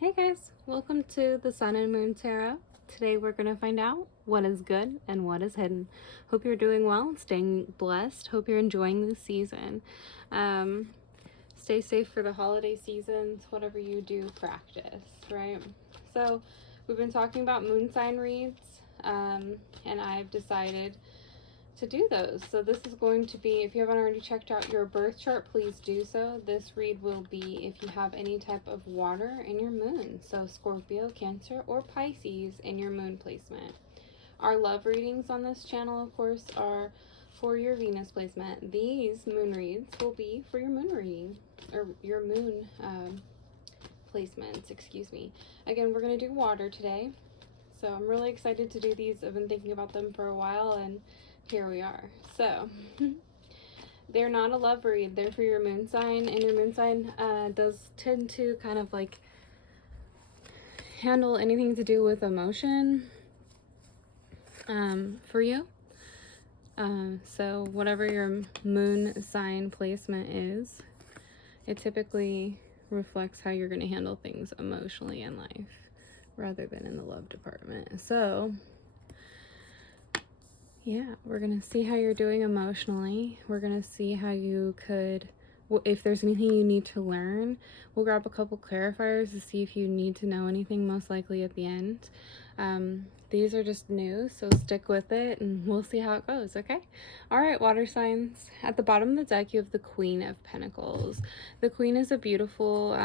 Hey guys, welcome to the Sun and Moon Tarot. Today we're going to find out what is good and what is hidden. Hope you're doing well and staying blessed. Hope you're enjoying the season. Stay safe for the holiday seasons, whatever you do, practice, right? So we've been talking about moon sign reads, and I've decided to do those. So this is going to be, if you haven't already checked out your birth chart, please do so. This read will be if you have any type of water in your moon, so Scorpio, Cancer, or Pisces in your moon placement. Our love readings on this channel, of course, are for your Venus placement. These moon reads will be for your moon reading, or your moon placements, excuse me. Again, we're going to do water today, so I'm really excited to do these. I've been thinking about them for a while, and here we are. So they're not a love read, they're for your moon sign, and your moon sign does tend to kind of like handle anything to do with emotion for you. So whatever your moon sign placement is, it typically reflects how you're going to handle things emotionally in life rather than in the love department. So yeah, we're going to see how you're doing emotionally. We're going to see how you could, if there's anything you need to learn. We'll grab a couple clarifiers to see if you need to know anything, most likely at the end. These are just new, so stick with it and we'll see how it goes, okay? All right, water signs. At the bottom of the deck, you have the Queen of Pentacles. The Queen is a beautiful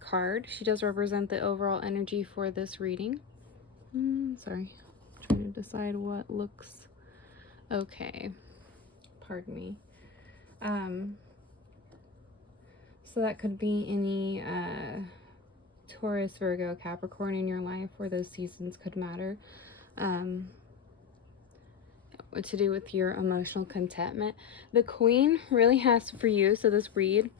card. She does represent the overall energy for this reading. Sorry, I'm trying to decide what looks okay, pardon me. So that could be any Taurus, Virgo, Capricorn in your life where those seasons could matter. What to do with your emotional contentment. The Queen really has for you, so this read,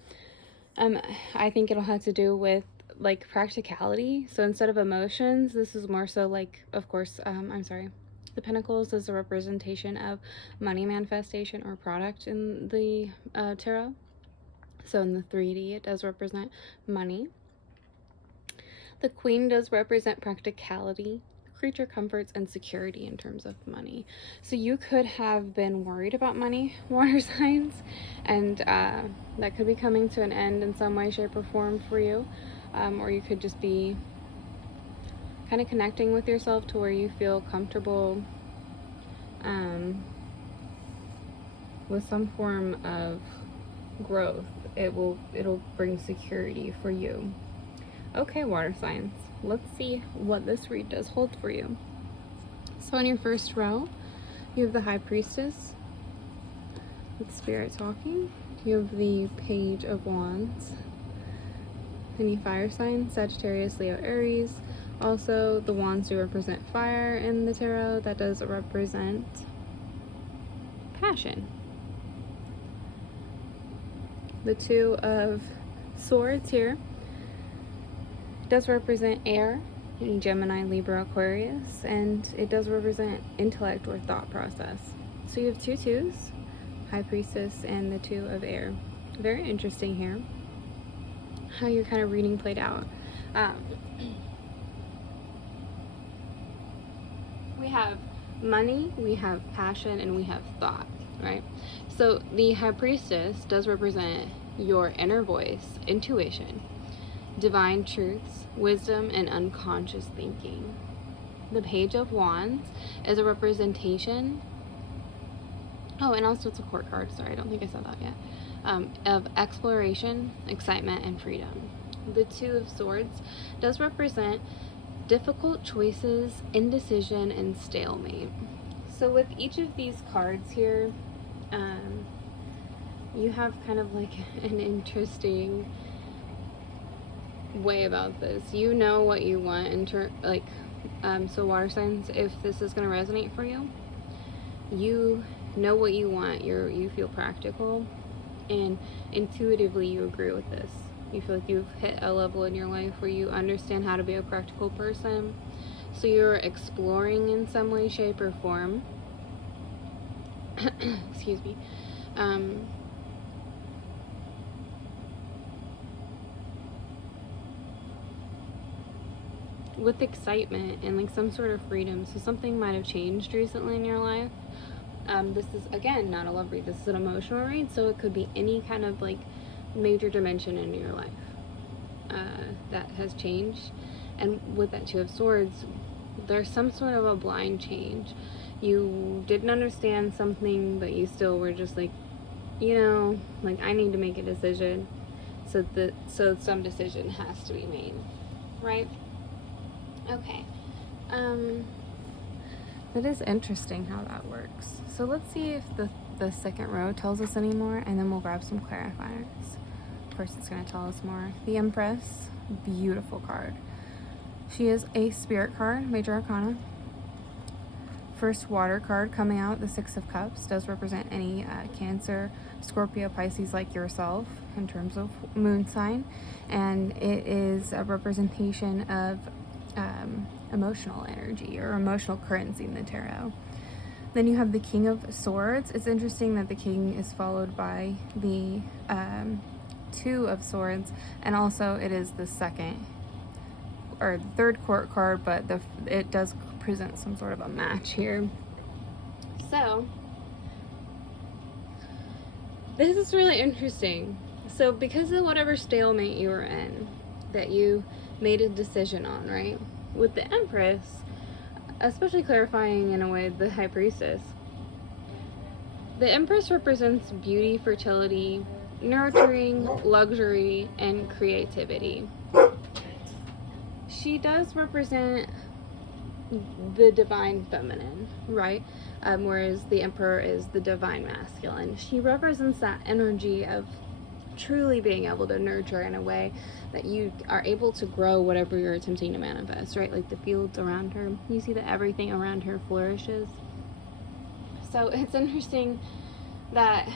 I think it'll have to do with like practicality. So instead of emotions, this is more so like, of course, the Pentacles is a representation of money manifestation or product in the tarot. So in the 3D, it does represent money. The Queen does represent practicality, creature comforts, and security in terms of money. So you could have been worried about money, water signs, and that could be coming to an end in some way, shape, or form for you. Or you could just be kind of connecting with yourself to where you feel comfortable with some form of growth. It'll bring security for you. Okay, water signs, let's see what this read does hold for you. So in your first row, you have the High Priestess with Spirit talking. You have the Page of Wands. Any fire signs? Sagittarius, Leo, Aries. Also, the wands do represent fire in the tarot. That does represent passion. The Two of Swords here does represent air, Gemini, Libra, Aquarius, and it does represent intellect or thought process. So you have two twos, High Priestess and the Two of Air. Very interesting here how your kind of reading played out. We have money, we have passion, and we have thought, right? So the High Priestess does represent your inner voice, intuition, divine truths, wisdom, and unconscious thinking. The Page of Wands is a representation, oh, and also it's a court card, sorry, I don't think I said that yet, of exploration, excitement, and freedom. The Two of Swords does represent difficult choices, indecision, and stalemate. So with each of these cards here, you have kind of like an interesting way about this. You know what you want in so water signs, if this is going to resonate for you, you know what you want. You feel practical, and intuitively you agree with this. You feel like you've hit a level in your life where you understand how to be a practical person. So you're exploring in some way, shape, or form. Excuse me. with excitement and like some sort of freedom. So something might have changed recently in your life. This is, again, not a love read. This is an emotional read, so it could be any kind of like major dimension in your life that has changed. And with that Two of Swords, there's some sort of a blind change. You didn't understand something, but you still were just like, you know, like, I need to make a decision. So some decision has to be made, right? Okay. That is interesting how that works. So let's see if the second row tells us any more, and then we'll grab some clarifiers. Of course, it's going to tell us more. The Empress, beautiful card. She is a spirit card, major arcana. First water card coming out, the Six of Cups, does represent any Cancer, Scorpio, Pisces like yourself in terms of moon sign. And it is a representation of emotional energy or emotional currency in the tarot. Then you have the King of Swords. It's interesting that the King is followed by the Two of Swords, and also it is the second or third court card, but it does present some sort of a match here. So this is really interesting. So because of whatever stalemate you were in, that you made a decision on, right? With the Empress, especially clarifying in a way the High Priestess, the Empress represents beauty, fertility, nurturing, luxury, and creativity. She does represent the divine feminine, right? Whereas the Emperor is the divine masculine. She represents that energy of truly being able to nurture in a way that you are able to grow whatever you're attempting to manifest, right? Like the fields around her, you see that everything around her flourishes. So it's interesting that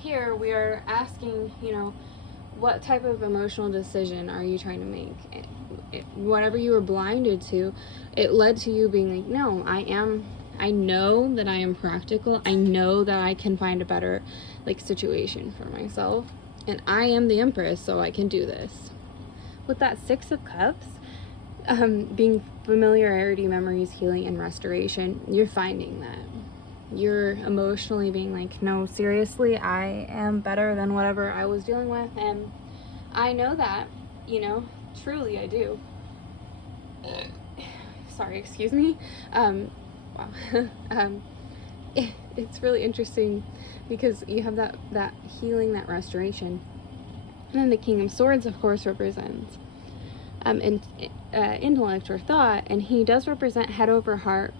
here we are asking, you know, what type of emotional decision are you trying to make? Whatever you were blinded to, it led to you being like, no, I know that I am practical. I know that I can find a better like situation for myself. And I am the Empress, so I can do this. With that Six of Cups, being familiarity, memories, healing, and restoration, you're finding that. You're emotionally being like, no, seriously, I am better than whatever I was dealing with. And I know that, you know, truly I do. Sorry, excuse me. Wow. It's really interesting because you have that healing, that restoration. And then the King of Swords, of course, represents intellect or thought, and he does represent head over heart,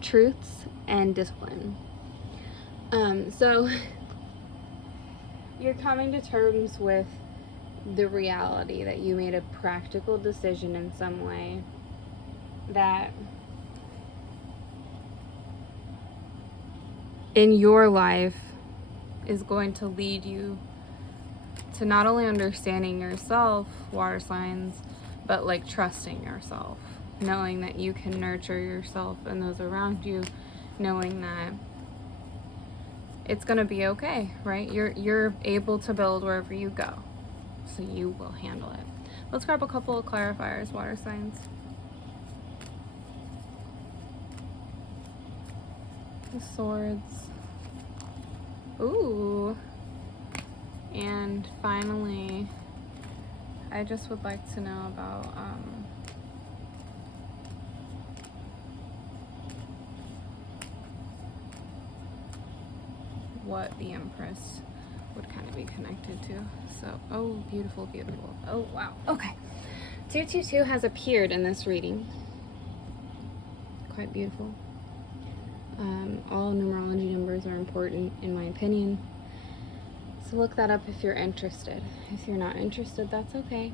truths, and discipline. So you're coming to terms with the reality that you made a practical decision in some way that in your life is going to lead you to not only understanding yourself, water signs, but like trusting yourself, knowing that you can nurture yourself and those around you, knowing that it's going to be okay, right? You're able to build wherever you go, so you will handle it. Let's grab a couple of clarifiers, water signs. The Swords. Ooh. And finally, I just would like to know about what the Empress would kind of be connected to. So, oh, beautiful, beautiful. Oh, wow. Okay. 222 has appeared in this reading. Quite beautiful. All numerology numbers are important, in my opinion. So look that up if you're interested. If you're not interested, that's okay.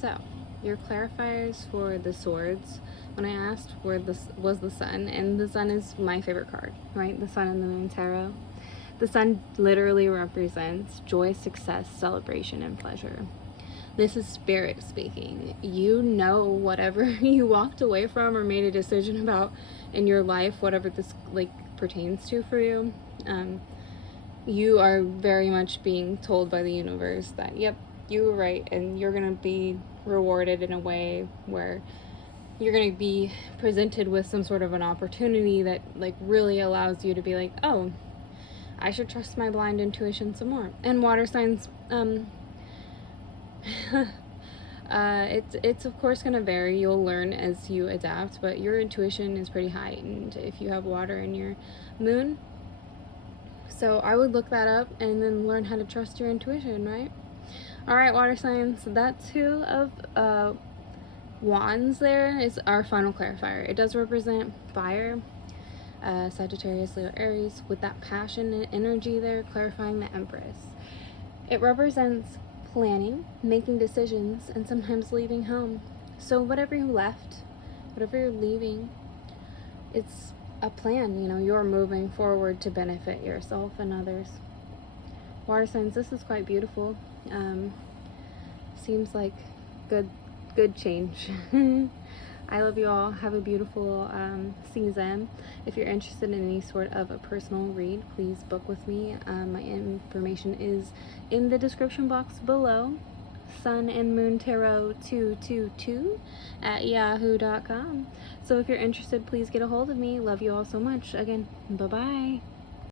So, your clarifiers for the Swords, when I asked where this was the Sun, and the Sun is my favorite card, right? The Sun and the Moon Tarot. The Sun literally represents joy, success, celebration, and pleasure. This is spirit speaking. You know whatever you walked away from or made a decision about in your life, whatever this like pertains to for you, you are very much being told by the universe that, yep, you were right, and you're gonna be rewarded in a way where you're going to be presented with some sort of an opportunity that like really allows you to be like, oh, I should trust my blind intuition some more. And water signs, it's of course going to vary. You'll learn as you adapt, but your intuition is pretty heightened if you have water in your moon. So I would look that up and then learn how to trust your intuition, right? All right, water signs, that Two of Wands there is our final clarifier. It does represent fire, Sagittarius, Leo, Aries, with that passion and energy there, clarifying the Empress. It represents planning, making decisions, and sometimes leaving home. So whatever you left, whatever you're leaving, it's a plan. You know, you're moving forward to benefit yourself and others. Water signs, this is quite beautiful. Seems like good change. I love you all. Have a beautiful season. If you're interested in any sort of a personal read, please book with me. My information is in the description box below. Sun and Moon Tarot 222 at yahoo.com. So if you're interested, please get a hold of me. Love you all so much. Again, bye-bye.